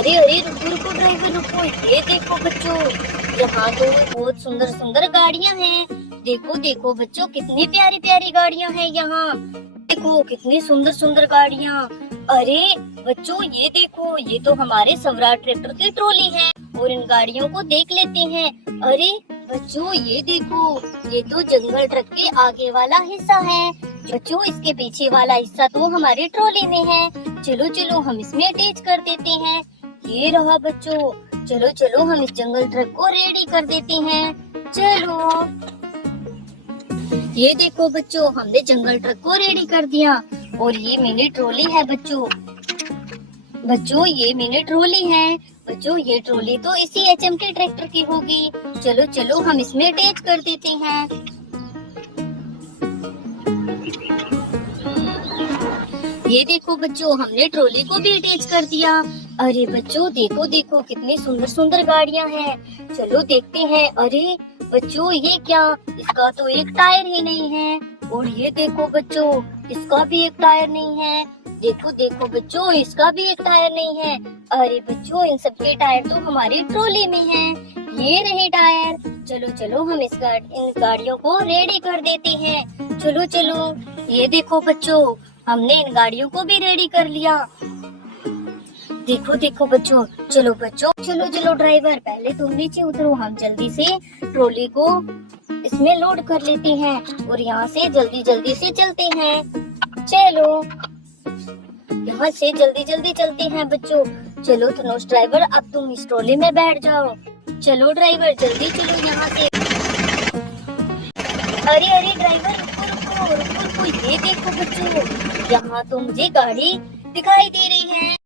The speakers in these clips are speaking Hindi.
अरे अरे रुको रुको ड्राइवर रुको, ये देखो बच्चों, यहाँ तो बहुत सुंदर सुंदर गाड़ियाँ हैं। देखो देखो बच्चों, कितनी प्यारी प्यारी गाड़ियाँ हैं यहाँ। देखो कितनी सुंदर सुंदर गाड़ियाँ। अरे बच्चों ये देखो, ये तो हमारे स्वराज ट्रैक्टर की ट्रॉली है और इन गाड़ियों को देख लेते हैं। अरे बच्चों ये देखो, ये तो जंगल ट्रक के आगे वाला हिस्सा है। बच्चों इसके पीछे वाला हिस्सा तो हमारी ट्रॉली में है। चलो चलो हम इसमें अटैच कर देते हैं। ये रहा बच्चों, चलो चलो हम इस जंगल ट्रक को रेडी कर देते हैं। चलो ये देखो बच्चों, हमने जंगल ट्रक को रेडी कर दिया और ये मिनी ट्रॉली है बच्चों। बच्चों ये मिनी ट्रॉली है। बच्चों ये ट्रॉली तो इसी HMT ट्रैक्टर की होगी। चलो चलो हम इसमें अटैच कर देते हैं। ये देखो बच्चों, हमने ट्रॉली को भी अटैच कर दिया। अरे बच्चों देखो देखो, कितनी सुंदर सुंदर गाड़ियां हैं। चलो देखते हैं। अरे बच्चों ये क्या, इसका तो एक टायर ही नहीं है। और ये देखो बच्चों, इसका भी एक टायर नहीं है। देखो देखो बच्चों, इसका भी एक टायर नहीं है। अरे बच्चों इन सबके टायर तो हमारी ट्रॉली में हैं। ये रहे टायर। चलो चलो हम इन गाड़ियों को रेडी कर देते हैं। चलो चलो, ये देखो बच्चों, हमने इन गाड़ियों को भी रेडी कर लिया। देखो देखो बच्चों, चलो बच्चों, चलो चलो ड्राइवर, पहले तुम नीचे उतरो, हम जल्दी से ट्रॉली को इसमें लोड कर लेते हैं और यहाँ से जल्दी जल्दी से चलते हैं। चलो यहाँ से जल्दी जल्दी चलते हैं बच्चों। चलो धनुष ड्राइवर, अब तुम इस ट्रॉली में बैठ जाओ। चलो ड्राइवर जल्दी चलो यहाँ से। अरे अरे ड्राइवर रुको रुको रुको रुको, ये देखो बच्चों, यहाँ तो मुझे गाड़ी दिखाई दे रही है।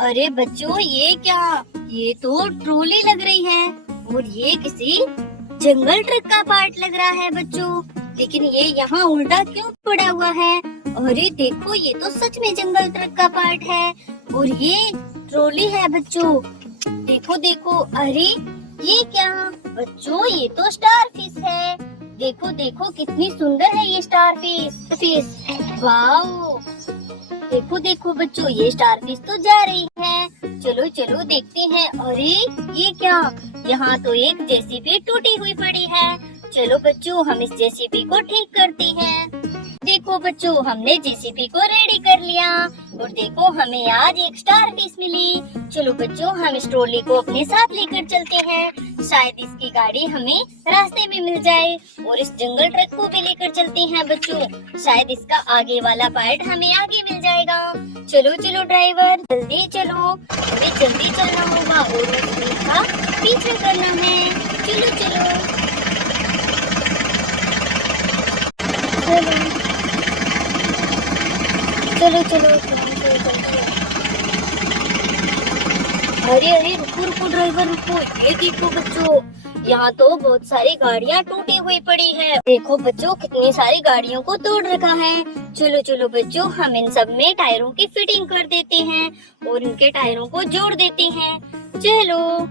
अरे बच्चों ये क्या, ये तो ट्रॉली लग रही है और ये किसी जंगल ट्रक का पार्ट लग रहा है बच्चों। लेकिन ये यहाँ उल्टा क्यों पड़ा हुआ है? अरे देखो, ये तो सच में जंगल ट्रक का पार्ट है और ये ट्रॉली है बच्चों। देखो देखो, अरे ये क्या बच्चों, ये तो स्टार फिश है। देखो देखो कितनी सुंदर है ये स्टार फिश। वाओ, देखो देखो बच्चों, ये स्टार फिश तो जा रही है। चलो चलो देखते हैं। अरे ये क्या, यहाँ तो एक JCB टूटी हुई पड़ी है। चलो बच्चों हम इस JCB को ठीक करते हैं। देखो बच्चों, हमने JCB को रेडी कर लिया और देखो हमें आज एक स्टार फिश मिली। चलो बच्चों हम इस ट्रॉली को अपने साथ लेकर चलते हैं, शायद इसकी गाड़ी हमें रास्ते में मिल जाए। और इस जंगल ट्रक को भी लेकर चलते हैं बच्चों, शायद इसका आगे वाला पार्ट हमें आगे मिल जाएगा। चलो चलो ड्राइवर जल्दी चलो, हमें जल्दी चलना होगा और उसका पीछा करना है। चलो चलो चलो चलो चलो। अरे अरे रुको रुको ड्राइवर रुको, ये देखो बच्चों, यहाँ तो बहुत सारी गाड़ियाँ टूटी हुई पड़ी है। देखो बच्चों, कितनी सारी गाड़ियों को तोड़ रखा है। चलो चलो बच्चों, हम इन सब में टायरों की फिटिंग कर देते हैं और इनके टायरों को जोड़ देते हैं। चलो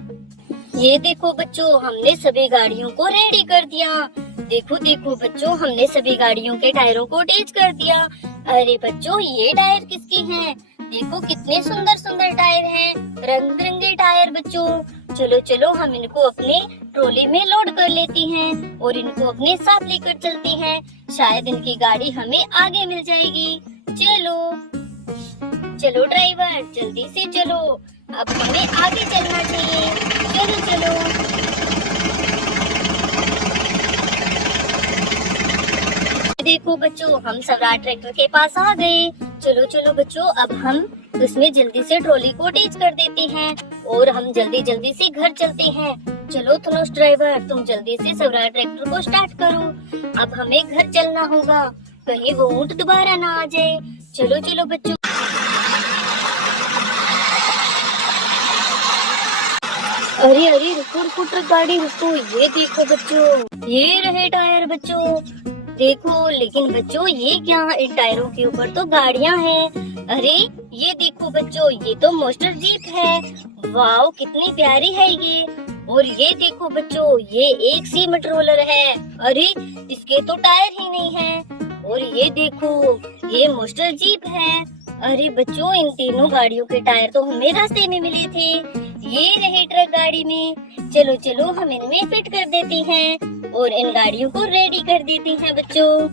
ये देखो बच्चों, हमने सभी गाड़ियों को रेडी कर दिया। देखो देखो बच्चों, हमने सभी गाड़ियों के टायरों को अटैच कर दिया। अरे बच्चों ये टायर किसके हैं? देखो कितने सुंदर सुंदर टायर हैं, रंग बिरंगे टायर बच्चों। चलो चलो हम इनको अपने ट्रॉली में लोड कर लेते हैं और इनको अपने साथ लेकर चलते हैं, शायद इनकी गाड़ी हमें आगे मिल जाएगी। चलो चलो ड्राइवर जल्दी से चलो, अब हमें आगे चलना चाहिए। चलो चलो देखो बच्चों, हम स्वराज ट्रैक्टर के पास आ गए। चलो चलो बच्चों, अब हम उसमें जल्दी से ट्रॉली को अटैच कर देते हैं और हम जल्दी जल्दी से घर चलते हैं। चलो धनुष ड्राइवर, तुम जल्दी से स्वराज ट्रैक्टर को स्टार्ट करो, अब हमें घर चलना होगा, कहीं वो ऊंट दोबारा ना आ जाए। चलो चलो बच्चों। अरे अरे रुको रुको ट्रक गाड़ी रुको, ये देखो बच्चों, ये रहे टायर बच्चों। देखो लेकिन बच्चों ये क्या, इन टायरों के ऊपर तो गाड़ियां हैं। अरे ये देखो बच्चों, ये तो मोस्टर जीप है। वाओ कितनी प्यारी है ये। और ये देखो बच्चों, ये एक सीमेंट रोलर है। अरे इसके तो टायर ही नहीं है। और ये देखो, ये मोस्टर जीप है। अरे बच्चों, इन तीनों गाड़ियों के टायर तो हमें रास्ते में मिले थे। ये रहे ट्रक गाड़ी में। चलो चलो हम इनमें फिट कर देते हैं और इन गाड़ियों को रेडी कर देते हैं बच्चों।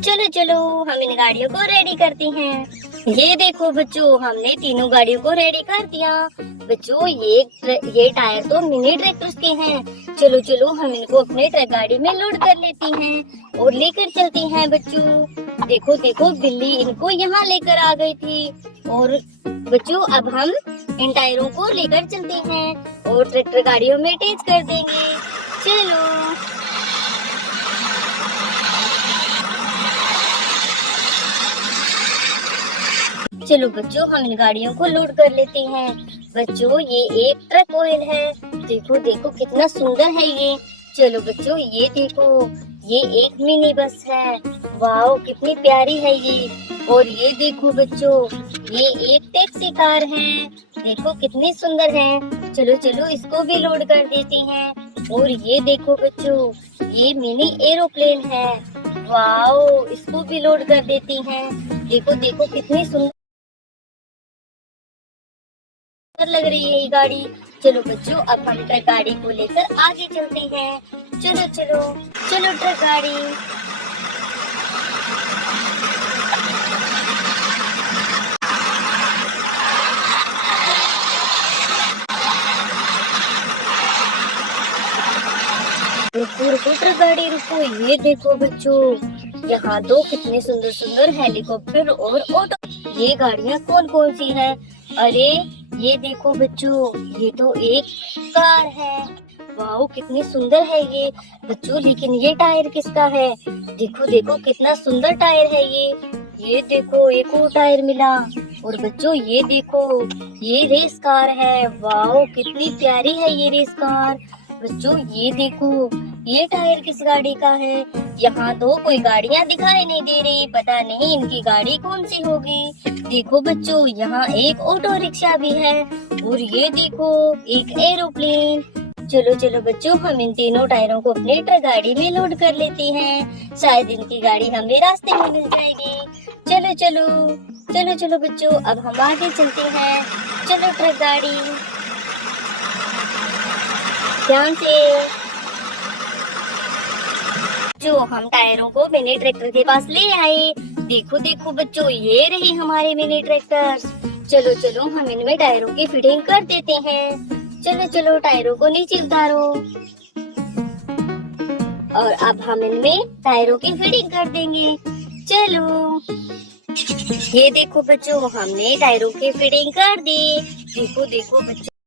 चलो चलो हम इन गाड़ियों को रेडी करते हैं। ये देखो बच्चों, हमने तीनों गाड़ियों को रेडी कर दिया। बच्चों ये टायर तो मिनी ट्रैक्टर्स के हैं। चलो चलो हम इनको अपने ट्रक गाड़ी में लोड कर लेते हैं और लेकर चलते हैं बच्चों। देखो देखो बिल्ली इनको यहाँ लेकर आ गई थी। और बच्चों अब हम इन टायरों को लेकर चलते हैं और ट्रैक्टर गाड़ियों में अटैच कर देंगे। चलो चलो बच्चों हम इन गाड़ियों को लोड कर लेते हैं। बच्चों ये एक ट्रक ऑयल है। देखो देखो कितना सुंदर है ये। चलो बच्चों ये देखो, ये एक मिनी बस है। वाओ कितनी प्यारी है ये। और ये देखो बच्चों, ये एक टैक्सी कार है। देखो कितनी सुंदर है। चलो चलो इसको भी लोड कर देते हैं। और ये देखो बच्चों, ये मिनी एरोप्लेन है। वाओ इसको भी लोड कर देती हैं। देखो देखो कितनी सुंदर लग रही है ये गाड़ी। चलो बच्चों अब हम ट्रक गाड़ी को लेकर आगे चलते हैं। चलो चलो चलो ट्रक गाड़ी। रुको रुको ट्रक गाड़ी रुको। ये देखो बच्चों, यहाँ दो कितने सुंदर सुंदर हेलीकॉप्टर और ऑटो। ये गाड़ियाँ कौन कौन सी है? अरे ये देखो बच्चों, ये तो एक कार है। वाओ कितनी सुंदर है ये। बच्चों लेकिन ये टायर किसका है? देखो देखो कितना सुंदर टायर है ये देखो एक और टायर मिला। और बच्चों ये देखो, ये रेस कार है। वाओ कितनी प्यारी है ये रेस कार। बच्चों ये देखो, ये टायर किस गाड़ी का है? यहाँ तो कोई गाड़ियाँ दिखाई नहीं दे रही, पता नहीं इनकी गाड़ी कौन सी होगी। देखो बच्चों यहाँ एक ऑटो रिक्शा भी है। और ये देखो एक एरोप्लेन। चलो चलो बच्चों हम इन तीनों टायरों को अपने ट्रक गाड़ी में लोड कर लेते हैं। शायद इनकी गाड़ी हमें रास्ते में मिल जाएगी। चलो चलो चलो चलो बच्चों अब हम आगे चलते हैं। चलो ट्रक गाड़ी ध्यान से। जो हम टायरों को मिनी ट्रैक्टर के पास ले आए। देखो देखो बच्चों, ये रहे हमारे मिनी ट्रैक्टर। चलो चलो हम इनमें टायरों की फिटिंग कर देते हैं। चलो चलो टायरों को नीचे उतारो। और अब हम इनमें टायरों की फिटिंग कर देंगे। चलो ये देखो बच्चों, हमने टायरों की फिटिंग कर दी। देखो देखो बच्चों।